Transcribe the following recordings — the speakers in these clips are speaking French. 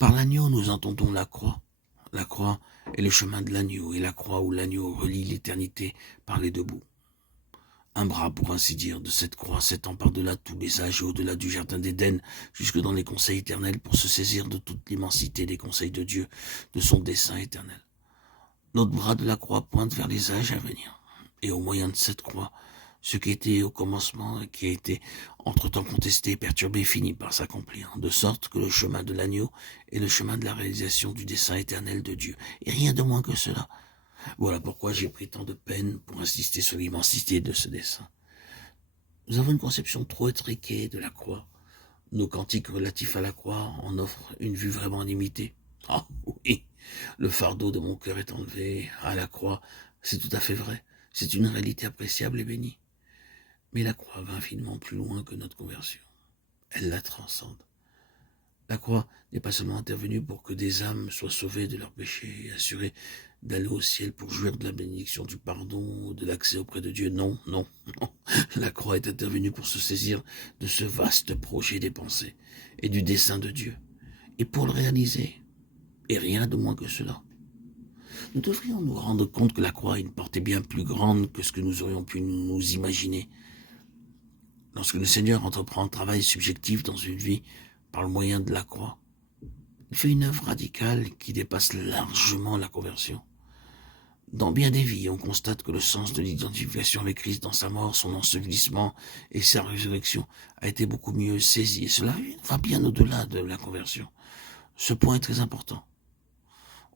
Par l'agneau, nous entendons la croix. La croix est le chemin de l'agneau, et la croix où l'agneau relie l'éternité par les deux bouts. Un bras, pour ainsi dire, de cette croix s'étend par-delà tous les âges et au-delà du jardin d'Éden, jusque dans les conseils éternels pour se saisir de toute l'immensité des conseils de Dieu, de son dessein éternel. Notre bras de la croix pointe vers les âges à venir. Et au moyen de cette croix, ce qui était au commencement et qui a été entre-temps contesté et perturbé finit par s'accomplir, de sorte que le chemin de l'agneau est le chemin de la réalisation du dessein éternel de Dieu, et rien de moins que cela. Voilà pourquoi j'ai pris tant de peine pour insister sur l'immensité de ce dessein. Nous avons une conception trop étriquée de la croix. Nos cantiques relatifs à la croix en offrent une vue vraiment limitée. Ah oui, le fardeau de mon cœur est enlevé à la croix, c'est tout à fait vrai, c'est une réalité appréciable et bénie. Mais la croix va infiniment plus loin que notre conversion. Elle la transcende. La croix n'est pas seulement intervenue pour que des âmes soient sauvées de leurs péchés et assurées d'aller au ciel pour jouir de la bénédiction du pardon, de l'accès auprès de Dieu. Non, non, non. La croix est intervenue pour se saisir de ce vaste projet des pensées et du dessein de Dieu, et pour le réaliser. Et rien de moins que cela. Nous devrions nous rendre compte que la croix a une portée bien plus grande que ce que nous aurions pu nous imaginer. Lorsque le Seigneur entreprend un travail subjectif dans une vie par le moyen de la croix, il fait une œuvre radicale qui dépasse largement la conversion. Dans bien des vies, on constate que le sens de l'identification avec Christ dans sa mort, son ensevelissement et sa résurrection a été beaucoup mieux saisi. Et cela va bien au-delà de la conversion. Ce point est très important.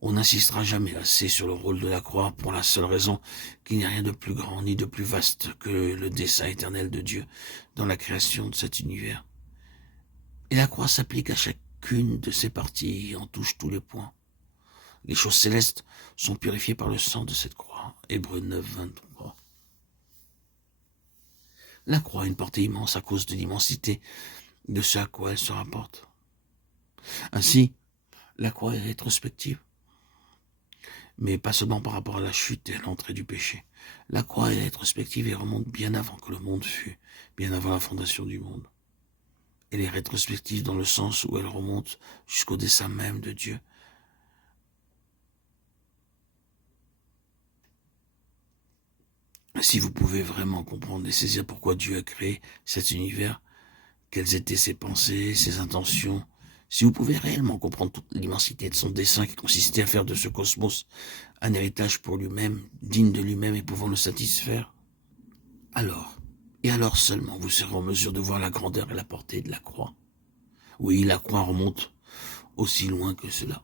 On n'insistera jamais assez sur le rôle de la croix pour la seule raison qu'il n'y a rien de plus grand ni de plus vaste que le dessein éternel de Dieu dans la création de cet univers. Et la croix s'applique à chacune de ses parties et en touche tous les points. Les choses célestes sont purifiées par le sang de cette croix. Hébreux 9, 23. La croix a une portée immense à cause de l'immensité de ce à quoi elle se rapporte. Ainsi, la croix est rétrospective. Mais pas seulement par rapport à la chute et à l'entrée du péché. La croix est rétrospective et remonte bien avant que le monde fût, bien avant la fondation du monde. Elle est rétrospective dans le sens où elle remonte jusqu'au dessein même de Dieu. Si vous pouvez vraiment comprendre et saisir pourquoi Dieu a créé cet univers, quelles étaient ses pensées, ses intentions, si vous pouvez réellement comprendre toute l'immensité de son dessein qui consistait à faire de ce cosmos un héritage pour lui-même, digne de lui-même et pouvant le satisfaire, alors, et alors seulement, vous serez en mesure de voir la grandeur et la portée de la croix. Oui, la croix remonte aussi loin que cela.